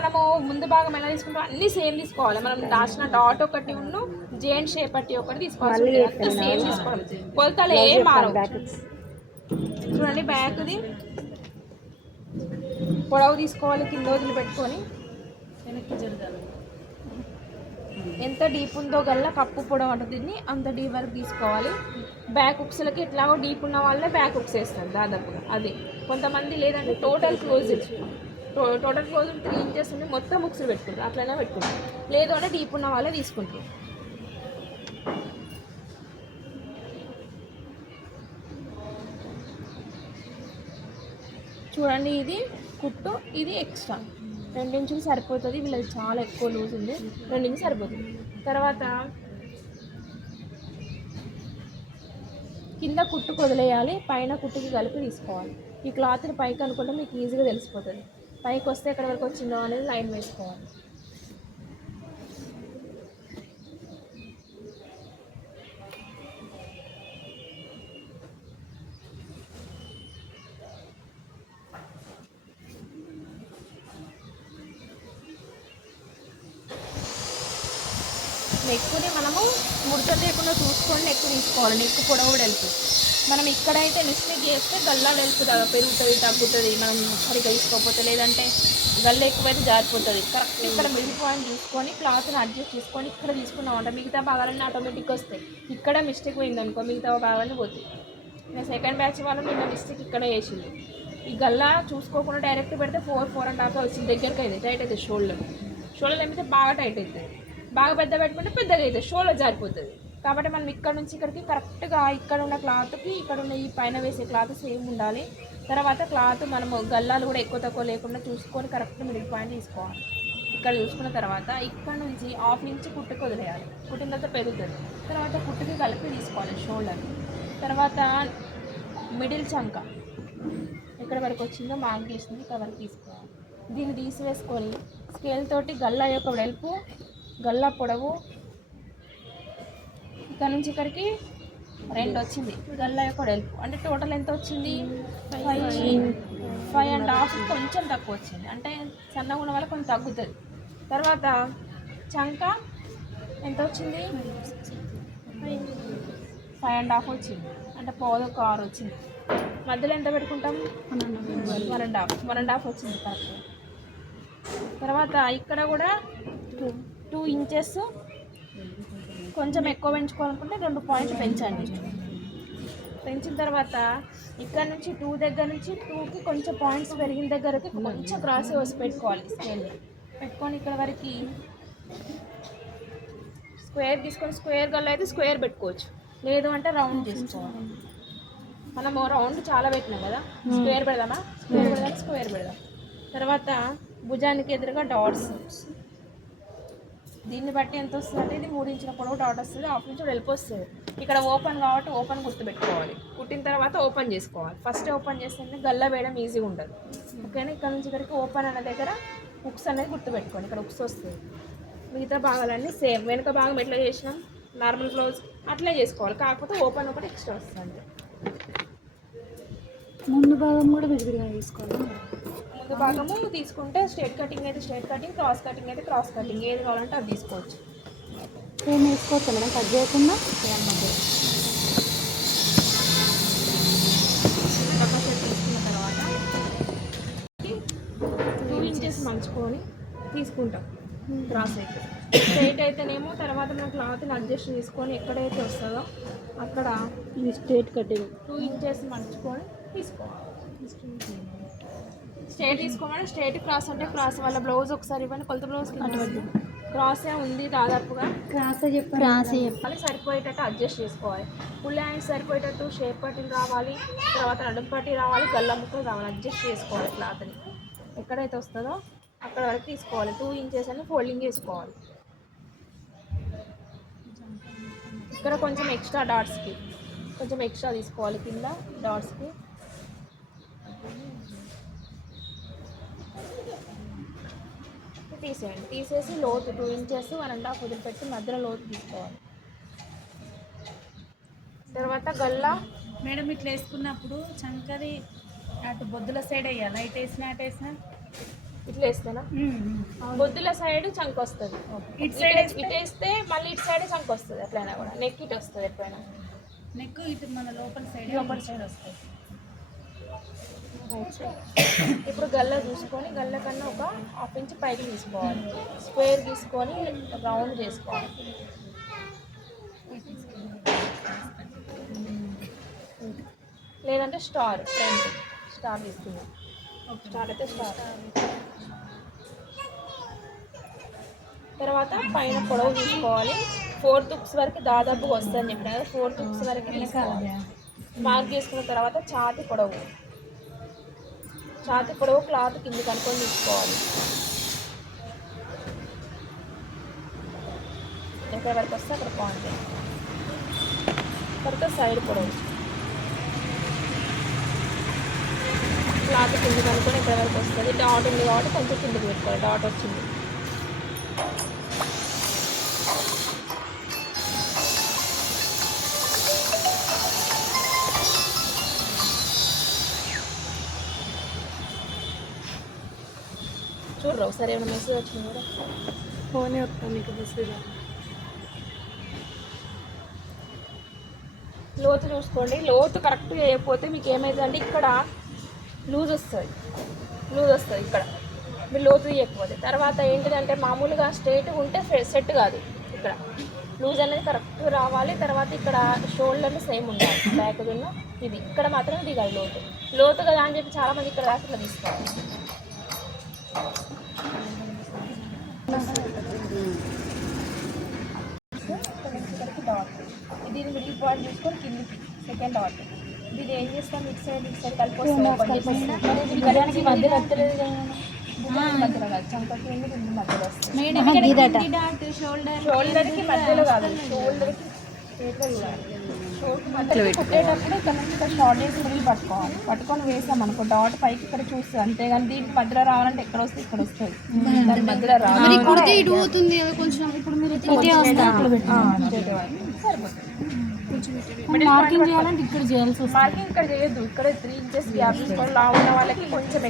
మనము ముందు భాగం ఎలా తీసుకుంటాం అన్ని సేమ్ తీసుకోవాలి. మనం దాచిన డాట్ ఒకటి ఉన్ను జెయింట్ షేప్ పట్టి ఒకటి తీసుకోవాలి. సేమ్ తీసుకోవడం, కొలతలు ఏం మారవు. చూడండి బ్యాక్ది పొడవు తీసుకోవాలి, కింద వదిలి పెట్టుకొని వెనక్కి జరగాలి. ఎంత డీప్ ఉందో గల్లా కప్పు పొడవు అంటే దీన్ని అంత డీప్ వరకు తీసుకోవాలి. బ్యాక్ ఉక్స్లకి ఎట్లాగో డీప్ ఉన్న వాళ్ళే బ్యాక్ ఉక్స్ వేస్తారు దాదాపుగా. అది కొంతమంది లేదంటే టోటల్ క్లోజ్ 3 ఇంచెస్ ఉండి మొత్తం ఉక్స్లు పెట్టుకుంటారు, అట్లనే పెట్టుకుంటారు. లేదు అంటే డీప్ ఉన్న వాళ్ళే తీసుకుంటారు. చూడండి ఇది కుట్టు, ఇది ఎక్స్ట్రా 2 ఇంచులు సరిపోతుంది. వీళ్ళది చాలా ఎక్కువ లూజ్ ఉంది, 2 ఇంచులు సరిపోతుంది. తర్వాత కింద కుట్టుకు వదిలేయాలి, పైన కుట్టుకి కలిపి తీసుకోవాలి. ఈ క్లాత్ని పైకి అనుకుంటే మీకు ఈజీగా తెలిసిపోతుంది. పైకి వస్తే ఎక్కడి వరకు వచ్చిందో అనేది లైన్ వేసుకోవాలి. నెక్కుని మనము ముడత లేకుండా చూసుకొని నెక్కు తీసుకోవాలి. నెక్కు పొడవు వెళ్తూ మనం ఇక్కడైతే మిస్టేక్ చేస్తే గల్లా వెళ్తుంది, పెరుగుతుంది, తగ్గుతుంది. మనం సరిగ్గా తీసుకోకపోతే, లేదంటే గల్ల ఎక్కువైతే జారిపోతుంది. కరెక్ట్ ఇక్కడ మిడిల్ పాయింట్ చూసుకొని క్లాత్ని అడ్జస్ట్ చేసుకొని ఇక్కడ తీసుకున్నామంట మిగతా భాగాలన్నీ ఆటోమేటిక్గా వస్తాయి. ఇక్కడ మిస్టేక్ పోయిందనుకో మిగతా భాగాలు పోతాయి. నేను సెకండ్ బ్యాచ్ వాళ్ళు నిన్న మిస్టేక్ ఇక్కడ వేసింది. ఈ గల్లా చూసుకోకుండా డైరెక్ట్ పెడితే 4.5 వచ్చింది. దగ్గరికి అయితే టైట్ అవుతుంది. షోల్డర్ ఏమైతే బాగా టైట్ అవుతుంది. బాగా పెద్ద పెట్టుకుంటే పెద్దగా అవుతుంది, షోల్డర్ జారిపోతుంది. కాబట్టి మనం ఇక్కడ నుంచి ఇక్కడికి కరెక్ట్గా ఇక్కడ ఉన్న క్లాత్కి ఇక్కడ ఉన్న ఈ పైన వేసే క్లాత్ సేమ్ ఉండాలి. తర్వాత క్లాత్ మనము గల్లాలు కూడా ఎక్కువ తక్కువ లేకుండా చూసుకొని కరెక్ట్ మిడిల్ పాయింట్ తీసుకోవాలి. ఇక్కడ చూసుకున్న తర్వాత ఇక్కడ నుంచి 1/2 ఇంచ్ కుట్టుకు వదిలేయాలి. కుట్టిన తర్వాత పెరుగుతుంది. తర్వాత కుట్టుకి కలిపి తీసుకోవాలి షోల్డర్. తర్వాత మిడిల్ చంక ఎక్కడ వరకు వచ్చిందో మార్క్ చేసింది ఇక్కడ వరకు తీసుకోవాలి. దీన్ని తీసివేసుకొని స్కేల్ తోటి గల్లా యొక్క వెడల్పు, గల్లా పొడవు ఇక్కడ నుంచి ఇక్కడికి 2 వచ్చింది. గల్లా యొక్క వెడల్పు అంటే టోటల్ ఎంత వచ్చింది? 5.5 కొంచెం తక్కువ వచ్చింది. అంటే సన్నగా ఉన్న వల్ల కొంచెం తగ్గుతుంది. తర్వాత చంక ఎంత వచ్చింది? 5.5 వచ్చింది. అంటే 1.6 వచ్చింది. మధ్యలో ఎంత పెట్టుకుంటాం? 1.5 వచ్చింది కరెక్ట్. తర్వాత ఇక్కడ కూడా 2 ఇంచెస్ కొంచెం ఎక్కువ పెంచుకోవాలనుకుంటే 2 పాయింట్లు పెంచండి. పెంచిన తర్వాత ఇక్కడ నుంచి 2 దగ్గర నుంచి 2కి కొంచెం పాయింట్స్ పెరిగిన దగ్గరకి కొంచెం క్రాస్ వేసి పెట్టుకోవాలి. స్కేల్ని పెట్టుకొని ఇక్కడ వరకు స్క్వేర్ తీసుకొని, స్క్వేర్ గల్లా అయితే స్క్వేర్ పెట్టుకోవచ్చు, లేదు అంటే రౌండ్ చేసుకోవాలి. మనము రౌండ్ చాలా పెట్టినాం కదా, స్క్వేర్ పెడదామా? స్క్వేర్ పెడదాం. తర్వాత భుజానికి ఎదురుగా డాట్స్, దీన్ని బట్టి ఎంత వస్తుంది అంటే ఇది 3 ఇంచుల పొడవు డాట్ వస్తుంది, 1/2 ఇంచ్ వెలుపు వస్తుంది. ఇక్కడ ఓపెన్ కాబట్టి ఓపెన్ గుర్తుపెట్టుకోవాలి. కుట్టిన తర్వాత ఓపెన్ చేసుకోవాలి. ఫస్ట్ ఓపెన్ చేస్తే గల్ల వేయడం ఈజీగా ఉండదు. ఓకేనా? ఇక్కడ నుంచి ఇక్కడికి ఓపెన్ అనే దగ్గర హుక్స్ అనేది గుర్తుపెట్టుకోండి. ఇక్కడ హుక్స్ వస్తుంది. మిగతా భాగాలన్నీ సేమ్. వెనుక భాగం ఎట్లా చేసినాం నార్మల్ బ్లౌజ్ అట్లే చేసుకోవాలి, కాకపోతే ఓపెన్ ఒకటి ఎక్స్ట్రా వస్తుంది. ముందు భాగం కూడా విడివిడిగా తీసుకోవాలి. ముందు భాగము తీసుకుంటే స్ట్రేట్ కటింగ్ అయితే స్ట్రేట్ కటింగ్, క్రాస్ కటింగ్ అయితే క్రాస్ కటింగ్, ఏది కావాలంటే అది తీసుకోవచ్చు. ఏం వేసుకోవచ్చు మేడం కట్ చేయకుండా? పక్క సెట్ తీసుకున్న తర్వాత 2 ఇంచెస్ మంచుకొని తీసుకుంటాం. క్రాస్ అయితే స్ట్రైట్ అయితేనేమో తర్వాత మనం క్లాత్ని అడ్జస్ట్ చేసుకొని ఎక్కడైతే వస్తుందో అక్కడ స్ట్రేట్ కటింగ్ 2 ఇంచెస్ మంచుకొని తీసుకోవాలి. స్ట్రైట్ తీసుకోమని స్ట్రైట్, క్రాస్ అంటే క్రాస్. వాళ్ళ బ్లౌజ్ ఒకసారి ఇవ్వండి, కొలత బ్లౌజ్ క్రాసే ఉంది దాదాపుగా. క్రాసే చెప్పాలి. సరిపోయేటట్టు అడ్జస్ట్ చేసుకోవాలి. ఫుల్ హ్యాండ్స్ సరిపోయేటట్టు షేప్ పట్టీలు రావాలి, తర్వాత నడుం పట్టీ రావాలి, గల్ల ముక్కలు రావాలి. అడ్జస్ట్ చేసుకోవాలి. క్లాత్ని ఎక్కడైతే వస్తుందో అక్కడ వరకు తీసుకోవాలి. 2 ఇంచెస్ అని ఫోల్డింగ్ చేసుకోవాలి. ఇక్కడ కొంచెం ఎక్స్ట్రా డాట్స్కి కొంచెం ఎక్స్ట్రా తీసుకోవాలి. కింద డాట్స్కి తీసేయండి. తీసేసి లోతు 2 ఇంచెస్ 1.5 వదిలిపెట్టి మధ్యలో లోతు తీసుకోవాలి. తర్వాత గల్లా మేడం ఇట్లా వేసుకున్నప్పుడు చంకది అటు బొద్దుల సైడ్ వేయాలి. ఇటు వేసినా అటు వేసినా ఇట్లా వేస్తేనా బొద్దుల సైడ్ చంక వస్తుంది, ఇటు వేస్తే మళ్ళీ ఇటు సైడ్ చంక వస్తుంది. ఎట్లయినా కూడా నెక్ ఇటు వస్తుంది, ఎప్పుడైనా నెక్ ఇటు మన లోపల సైడ్ వస్తుంది. ఇప్పుడు గల్ల చూసుకొని గల్ల కన్నా ఒక ½ ఇంచ్ పైకి తీసుకోవాలి, స్క్వేర్ తీసుకొని రౌండ్ చేసుకోవాలి. లేదంటే స్టార్ తీసుకుందాం. స్టార్ అయితే స్టార్. తర్వాత పైన పొడవు తీసుకోవాలి. 4 hooks వరకు దాదాపుగా వస్తుందని చెప్పిన కదా, 4 hooks వరకు తీసుకోవాలి. మార్క్ చేసుకున్న తర్వాత ఛాతి పొడవు క్లాత్ కింద కనుక్కొని తీసుకోవాలి. ఎక్కడ వరకు వస్తే అక్కడ బాగుంటుంది. తర్వాత సైడ్ పొడవు క్లాత్ కింద కనుక్కొని ఎక్కడ వరకు వస్తుంది. డాట్ ఉంది కాబట్టి కొంచెం కిందకి పెట్టుకోవాలి. డాట్ వచ్చింది. చూడరా ఒకసారి ఏమైనా మెసేజ్ వచ్చింది కూడా. ఫోనే వస్తాను నీకు మెసేజ్. లోతు చూసుకోండి. లోతు కరెక్ట్గా వేయకపోతే మీకు ఏమవుతుందంటే ఇక్కడ లూజ్ వస్తుంది ఇక్కడ మీరు లోతు తీయకపోతే. తర్వాత ఏంటిదంటే మామూలుగా స్ట్రైట్గా ఉంటే సెట్ కాదు. ఇక్కడ లూజ్ అనేది కరెక్ట్గా రావాలి. తర్వాత ఇక్కడ షోల్డర్లు సేమ్ ఉండాలి. బ్యాక్ ఉన్న ఇది ఇక్కడ మాత్రమే దిగాలి. లోతు కదా అని చెప్పి చాలామంది ఇక్కడ దాకా ఇట్లా తీసుకోవాలి. డాట్ దీన్ని మిడిల్ పాయింట్ చూసుకొని కిందికి సెకండ్ డాట్. ఇది ఏం చేస్తాం, ఇటు సైడ్ కలిపి మధ్యలో చంపకి మధ్యలో వస్తుంది. షోల్డర్కి మధ్యలో కాదు, షోల్డర్కి కుట్టేటప్పుడు ఇక్కడ నుంచి ఇక్కడ షార్ట్ చేసి మిడిల్ పట్టుకొని వేసాం అనుకో, డాట్ పైకి ఇక్కడ చూస్తుంది. అంతేగాని దీనికి మధ్యలో రావాలంటే ఎక్కడ వస్తే ఇక్కడ వస్తుంది. దాని మధ్యలో రావాలి. మార్కింగ్ చేయాలంటే ఇక్కడ చేయాల్సి వస్తుంది. మార్కింగ్ ఇక్కడ చేయొద్దు. ఇక్కడ 3 inches గ్యాప్ తీసుకొని లావు ఉన్న వాళ్ళకి కొంచెం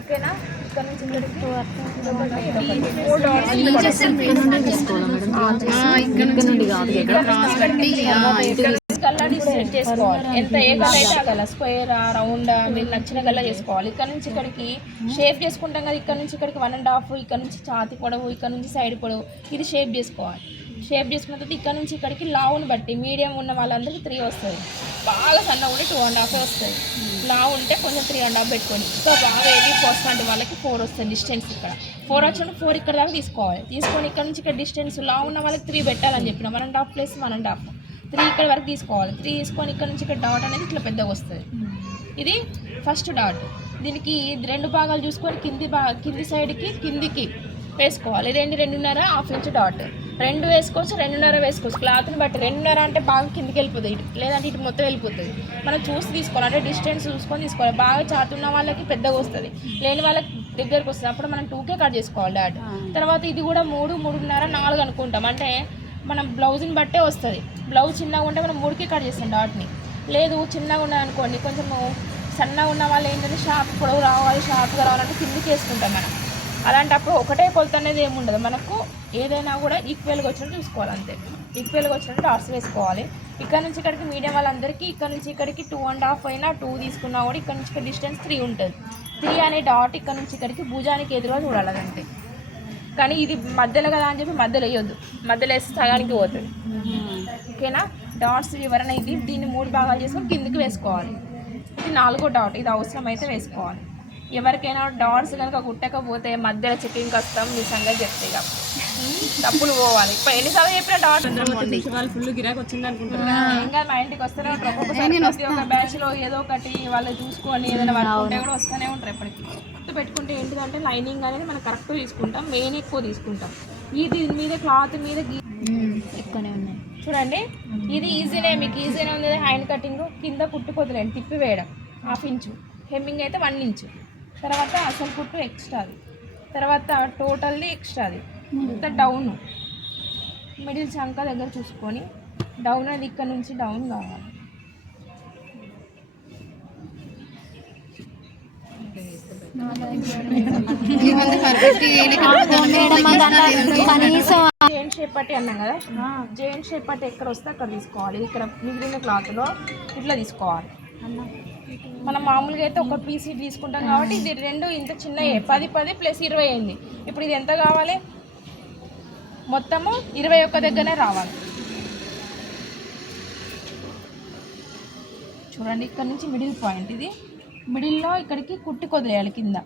ఓకేనా. ఇక్కడ నుంచి గల్లా డిసైడ్ చేసుకోవాలి. ఎంత ఏ గల్ల అయితే ఆ గల్ల, స్క్వేర్ రౌండ్ మీరు నచ్చిన గల్ల చేసుకోవాలి. ఇక్కడ నుంచి ఇక్కడికి షేప్ చేసుకుంటాం కదా, ఇక్కడ నుంచి ఇక్కడికి 1.5, ఇక్కడ నుంచి ఛాతి పొడవు, ఇక్కడ నుంచి సైడ్ పొడవు, ఇది షేప్ చేసుకోవాలి. షేప్ చేసుకున్న తర్వాత ఇక్కడ నుంచి ఇక్కడికి లావుని బట్టి మీడియం ఉన్న వాళ్ళందరికీ 3 వస్తుంది. బాగా సన్న ఉంటే 2.5 వస్తుంది. లావు ఉంటే కొంచెం 3.5 పెట్టుకొని, ఇంకా బాగా హెవీ పర్సెంట్ వాళ్ళకి 4 వస్తుంది డిస్టెన్స్. ఇక్కడ 4 వచ్చినప్పుడు 4 ఇక్కడ దాకా తీసుకోవాలి. తీసుకొని ఇక్కడ నుంచి ఇక్కడ డిస్టెన్స్ లావు ఉన్న వాళ్ళకి 3 పెట్టాలని చెప్పిన 1.5 ప్లస్ 1.5 3 ఇక్కడ వరకు తీసుకోవాలి. 3 తీసుకొని ఇక్కడ నుంచి ఇక్కడ డాట్ అనేది ఇట్లా పెద్దగా వస్తుంది. ఇది ఫస్ట్ డాట్. దీనికి 2 భాగాలు చూసుకొని కింది సైడ్కి కిందికి వేసుకోవాలి. 2.5 ½ ఇంచ్ డాట్. 2 వేసుకోవచ్చు, 2.5 వేసుకోవచ్చు. క్లాత్ని బట్టి 2.5 అంటే బాగా కిందికి వెళ్ళిపోతుంది, ఇటు లేదంటే ఇటు మొత్తం వెళ్ళిపోతుంది. మనం చూసి తీసుకోవాలి, అంటే డిస్టెన్స్ చూసుకొని తీసుకోవాలి. బాగా చాతున్న వాళ్ళకి పెద్దగా వస్తుంది, లేని వాళ్ళకి దగ్గరకు వస్తుంది. అప్పుడు మనం 2కే కట్ చేసుకోవాలి డాట్. తర్వాత ఇది కూడా 3, 3.5, 4 అనుకుంటాం. అంటే మనం బ్లౌజ్ని బట్టే వస్తుంది. బ్లౌజ్ చిన్నగా ఉంటే మనం 3కే కట్ చేస్తాం డాట్ని. లేదు చిన్నగా ఉన్నది అనుకోండి, కొంచెం సన్నగా ఉన్న వాళ్ళు ఏంటంటే షార్ప్ పొడవు రావాలి, షార్ప్గా రావాలంటే కిందికి వేసుకుంటాం మనం. అలాంటప్పుడు ఒకటే కొలత అనేది ఏముండదు. మనకు ఏదైనా కూడా ఈక్వల్గా వచ్చినట్టు చూసుకోవాలి. అంతే, ఈక్వల్గా వచ్చినట్టు డాట్స్ వేసుకోవాలి. ఇక్కడ నుంచి ఇక్కడికి మీడియం వాళ్ళందరికీ ఇక్కడ నుంచి ఇక్కడికి 2.5 అయినా 2 తీసుకున్నా కూడా ఇక్కడ నుంచి ఇక్కడ డిస్టెన్స్ 3 ఉంటుంది. 3 అనే డాట్ ఇక్కడ నుంచి ఇక్కడికి భుజానికి ఎదురుగా చూడాలి అదంతే. కానీ ఇది మధ్యలో కదా అని చెప్పి మధ్యలో వేయొద్దు, మధ్యలో వేస్తే సగానికి పోతుంది. ఓకేనా. డాట్స్ వివరణ ఇది. దీన్ని 3 భాగాలు చేసుకొని కిందికి వేసుకోవాలి. ఇది 4వ డాట్. ఇది అవసరమైతే వేసుకోవాలి. ఎవరికైనా డాట్స్ కనుక కుట్టకపోతే మధ్యలో చెక్కింగ్ వస్తాం, మీ సంగతి చెప్తే ఇక డబ్బులు పోవాలి. ఇప్పుడు ఎన్నిసార్లు చెప్పిన డాట్ ఫుల్ గిరాకి వచ్చింది అనుకుంటారు. ఇంకా మా ఇంటికి వస్తూనే ఉంటారు. ఒక్కొక్కసారి ప్రతి ఒక్క బ్యాచ్లో ఏదో ఒకటి వాళ్ళు చూసుకొని ఏదైనా పట్టుకుంటే కూడా వస్తూనే ఉంటారు. ఎప్పటికీ గుర్తు పెట్టుకుంటే ఏంటిదంటే లైనింగ్ అనేది మనం కరెక్ట్ తీసుకుంటాం, మెయిన్ ఎక్కువ తీసుకుంటాం. దీని మీద క్లాత్ మీద ఎక్కువనే ఉన్నాయి చూడండి. ఇది ఈజీనే, మీకు ఈజీనే ఉంది. హ్యాండ్ కటింగ్ కింద కుట్టుకోవద్దులేండి, తిప్పి వేయడం 1/2 ఇంచు, హెమ్మింగ్ అయితే 1 ఇంచు. తర్వాత అసలు కుట్టు ఎక్స్ట్రాది, తర్వాత టోటల్ది ఎక్స్ట్రాది. ఇంత డౌన్ మిడిల్ చంక దగ్గర చూసుకొని డౌన్ అది ఇక్కడ నుంచి డౌన్ కావాలి. కనీసం జైన్ షేప్ పట్టి అన్నాం కదా, జైన్ షేప్ పట్టి ఎక్కడ వస్తే అక్కడ తీసుకోవాలి. ఇక్కడ మిగిలిన క్లాత్లో ఇట్లా తీసుకోవాలి. మనం మామూలుగా అయితే ఒక పీస్ తీసుకుంటాం కాబట్టి ఇది రెండు ఇంత చిన్నయే 10 10 + 20 అయింది. ఇప్పుడు ఇది ఎంత కావాలి, మొత్తము 21 దగ్గరనే రావాలి. చూడండి, ఇక్కడ నుంచి మిడిల్ పాయింట్, ఇది మిడిల్లో ఇక్కడికి కుట్టి కొదిలేయాలి కింద.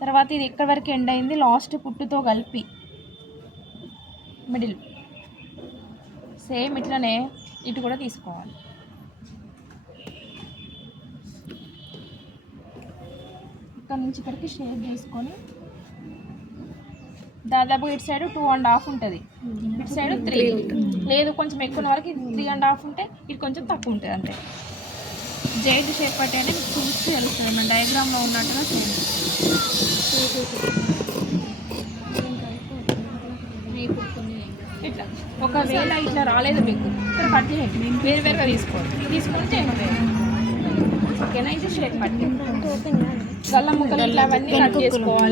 తర్వాత ఇది ఎక్కడి వరకు ఎండ్ అయింది, లాస్ట్ కుట్టుతో కలిపి మిడిల్ సేమ్ ఇట్లనే ఇటు కూడా తీసుకోవాలి. ఇక్కడ నుంచి ఇక్కడికి షేప్ తీసుకొని దాదాపు ఇటు సైడ్ 2.5 ఉంటుంది, ఇటు సైడ్ 3 లేదు, కొంచెం ఎక్కువ వరకు 3.5 ఉంటే ఇటు కొంచెం తక్కువ ఉంటుంది అంతే. జైంట్ షేప్ పట్టి అంటే మీకు చూసి తెలుస్తుంది, మన డయాగ్రామ్లో ఉన్నట్టుగా చేయండి. ఇట్లా ఒకవేళ ఇట్లా రాలేదు మీకు ఇక్కడ కట్ చేయండి, వేరు వేరుగా తీసుకోండి, తీసుకుంటే ఓకేనా. ఇది షేప్ పట్టి గల్ల ముక్కలు ఇట్లా అవన్నీ కట్ చేసుకోవాలి.